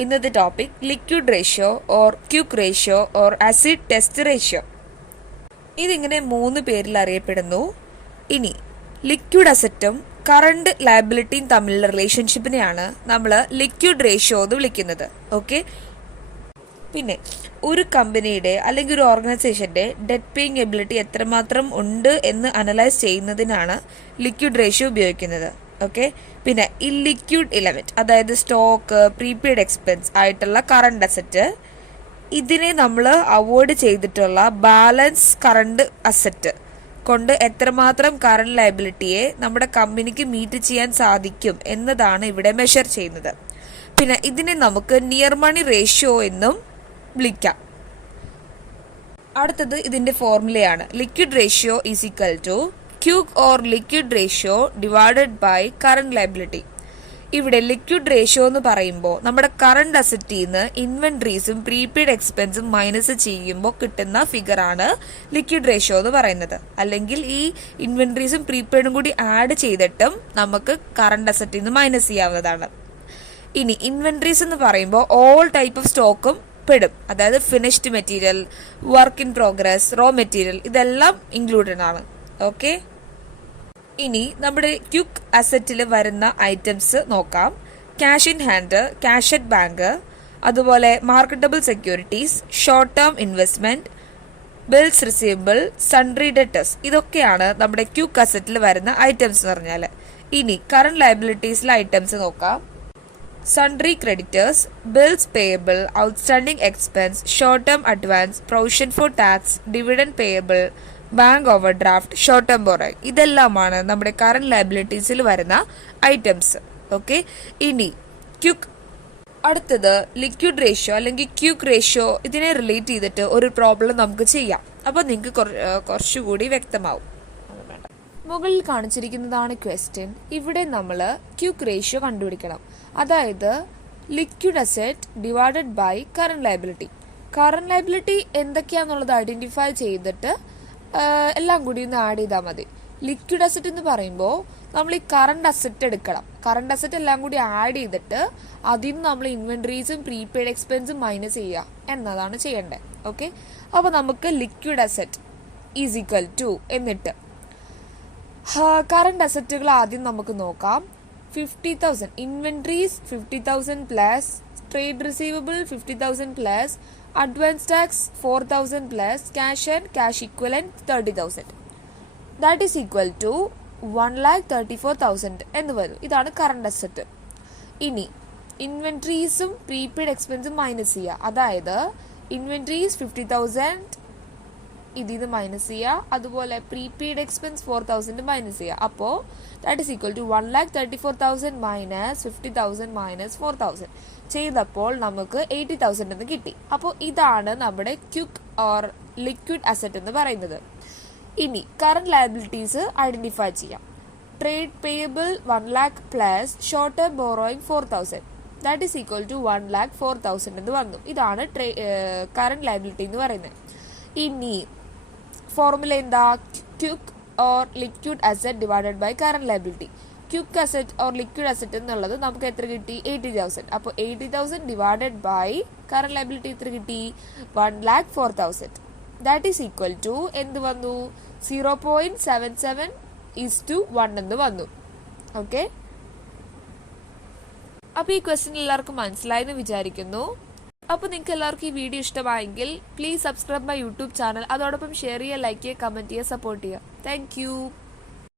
ഇന്നത്തെ topic liquid ratio or quick ratio or acid test ratio. ഇതിങ്ങനെ 3 പേരിൽ അറിയപ്പെടുന്നു. ഇനി ലിക്വിഡ് അസറ്റും കറണ്ട് ലയബിലിറ്റിയും തമ്മിലുള്ള റിലേഷൻഷിപ്പിനെയാണ് നമ്മൾ ലിക്വിഡ് റേഷ്യോ എന്ന് വിളിക്കുന്നത്. ഓക്കെ, പിന്നെ ഒരു കമ്പനിയുടെ അല്ലെങ്കിൽ ഒരു ഓർഗനൈസേഷന്റെ ഡെറ്റ് പേയിങ് എബിലിറ്റി എത്രമാത്രം ഉണ്ട് എന്ന് അനലൈസ് ചെയ്യുന്നതിനാണ് ലിക്വിഡ് റേഷ്യോ ഉപയോഗിക്കുന്നത്. ഓക്കെ, പിന്നെ ഇല്ലിക്വിഡ് എലമെന്റ് അതായത് സ്റ്റോക്ക്, പ്രീപെയ്ഡ് എക്സ്പെൻസ് ആയിട്ടുള്ള കറണ്ട് അസറ്റ്, ഇതിനെ നമ്മൾ അവോയ്ഡ് ചെയ്തിട്ടുള്ള ബാലൻസ് കറണ്ട് അസറ്റ് കൊണ്ട് എത്രമാത്രം കറണ്ട് ലയബിലിറ്റിയെ നമ്മുടെ കമ്പനിക്ക് മീറ്റ് ചെയ്യാൻ സാധിക്കും എന്നതാണ് ഇവിടെ മെഷർ ചെയ്യുന്നത്. പിന്നെ ഇതിനെ നമുക്ക് നിയർ മണി റേഷ്യോ എന്നും വിളിക്കാം. അടുത്തത് ഇതിന്റെ ഫോർമുലയാണ്. Liquid ratio is equal to quick or liquid ratio divided by current liability. ഇവിടെ ലിക്വിഡ് റേഷ്യോ എന്ന് പറയുമ്പോൾ നമ്മുടെ കറണ്ട് അസറ്റിൽ നിന്ന് ഇൻവെന്ററീസും പ്രീപെയ്ഡ് എക്സ്പെൻസും മൈനസ് ചെയ്യുമ്പോൾ കിട്ടുന്ന ഫിഗറാണ് ലിക്വിഡ് റേഷ്യോ എന്ന് പറയുന്നത്. അല്ലെങ്കിൽ ഈ ഇൻവെന്ററീസും പ്രീപെയ്ഡും കൂടി ആഡ് ചെയ്തിട്ടും നമുക്ക് കറണ്ട് അസറ്റിൽ നിന്ന് മൈനസ് ചെയ്യാവുന്നതാണ്. ഇനി ഇൻവെന്ററീസ് എന്ന് പറയുമ്പോൾ ഓൾ ടൈപ്പ് ഓഫ് സ്റ്റോക്കും പെടും. അതായത് finished material, work in progress, raw material, ഇതെല്ലാം ഇൻക്ലൂഡഡ് ആണ്. ഓക്കെ, ഇനി നമ്മുടെ ക്യുക്ക് അസറ്റിൽ വരുന്ന ഐറ്റംസ് നോക്കാം. Cash in hand, cash at bank, അതുപോലെ marketable securities, short term investment, bills receivable, sundry debtors, ഇതൊക്കെയാണ് നമ്മുടെ ക്യുക്ക് അസറ്റിൽ വരുന്ന ഐറ്റംസ് എന്ന് പറഞ്ഞാൽ. ഇനി കറണ്ട് ലയബിലിറ്റീസിലെ ഐറ്റംസ് നോക്കാം. Sundry creditors, bills payable, outstanding expense, short term advance, provision for tax, dividend payable, bank overdraft, short term borrowing, ഇതെല്ലാമാണ് നമ്മുടെ കറണ്ട് ലയബിലിറ്റീസിൽ വരുന്ന ഐറ്റംസ്. ഓക്കെ, ഇനി ക്യുക്ക്, അടുത്തത് ലിക്വിഡ് റേഷ്യോ അല്ലെങ്കിൽ ക്യുക്ക് റേഷ്യോ. ഇതിനെ റിലേറ്റ് ചെയ്തിട്ട് ഒരു പ്രോബ്ലം നമുക്ക് ചെയ്യാം. അപ്പോൾ നിങ്ങൾക്ക് കുറച്ചുകൂടി വ്യക്തമാവും. മുകളിൽ കാണിച്ചിരിക്കുന്നതാണ് ക്വസ്റ്റ്യൻ. ഇവിടെ നമ്മൾ ക്യുക്ക് റേഷ്യോ കണ്ടുപിടിക്കണം. അതായത് liquid asset divided by current liability. Current liability എന്തൊക്കെയാണെന്നുള്ളത് ഐഡന്റിഫൈ ചെയ്തിട്ട് എല്ലാം കൂടി ഒന്ന് ആഡ് ചെയ്താൽ മതി. ലിക്വിഡ് അസറ്റ് എന്ന് പറയുമ്പോൾ നമ്മൾ ഈ കറണ്ട് അസറ്റ് എടുക്കണം. കറണ്ട് അസറ്റ് എല്ലാം കൂടി ആഡ് ചെയ്തിട്ട് അതിൽ നിന്ന് നമ്മൾ ഇൻവെന്ററീസും പ്രീപെയ്ഡ് എക്സ്പെൻസും മൈനസ് ചെയ്യുക എന്നതാണ് ചെയ്യേണ്ടത്. ഓക്കെ, അപ്പോൾ നമുക്ക് liquid asset is equal to എന്നിട്ട് കറണ്ട് അസറ്റുകൾ ആദ്യം നമുക്ക് നോക്കാം. 50,000 inventories, 50,000 plus trade receivable 50,000 plus advance tax 4,000 plus cash and cash equivalent 30,000. That is equal to 1,34,000 എന്ന് വരും. ഇതാണ് കറണ്ട് അസറ്റ്. ഇനി ഇൻവെന്ററീസും പ്രീപെയ്ഡ് എക്സ്പെൻസും മൈനസ് ചെയ്യുക. അതായത് ഇൻവെന്ററീസ് 50,000 ഇതിൽ നിന്ന് മൈനസ് ചെയ്യുക, അതുപോലെ പ്രീപെയ്ഡ് എക്സ്പെൻസ് 4,000 മൈനസ് ചെയ്യുക. അപ്പോൾ that is equal to 1,34,000 minus 50,000 minus 4,000 ചെയ്തപ്പോൾ നമുക്ക് 80,000 എന്ന് കിട്ടി. അപ്പോൾ ഇതാണ് നമ്മുടെ ക്യുക്ക് ഓർ ലിക്വിഡ് അസറ്റ് എന്ന് പറയുന്നത്. ഇനി കറണ്ട് ലയബിലിറ്റീസ് ഐഡന്റിഫൈ ചെയ്യാം. Trade payable 1 lakh plus short term borrowing 4,000 that is equal to 1,04,000 എന്ന് വന്നു. ഇതാണ് കറണ്ട് ലയബിലിറ്റി എന്ന് പറയുന്നത്. ഇനി ഫോർമുല എന്താ? Quick or liquid asset divided by current liability. Quick asset or liquid asset എന്നുള്ളത് നമുക്ക് എത്ര കിട്ടി? 80,000. അപ്പോൾ 80,000 ഡിവൈഡഡ് ബൈ കറണ്ട് ലയബിലിറ്റി എത്ര കിട്ടി? 1,04,000. ദാറ്റ് ഈസ് ഈക്വൽ ടു എന്ത് വന്നു? 0.77:1 എന്ന് വന്നു. ഓക്കെ, അപ്പോൾ ഈ ക്വസ്റ്റ്യൻ എല്ലാവർക്കും മനസ്സിലായെന്ന് വിചാരിക്കുന്നു. അപ്പോൾ നിങ്ങൾക്ക് എല്ലാവർക്കും ഈ വീഡിയോ ഇഷ്ടമായെങ്കിൽ please subscribe my YouTube channel. അതോടൊപ്പം ഷെയർ ചെയ്യുക, ലൈക്ക് ചെയ്യുക, കമന്റ് ചെയ്യുക, സപ്പോർട്ട് ചെയ്യുക. Thank you.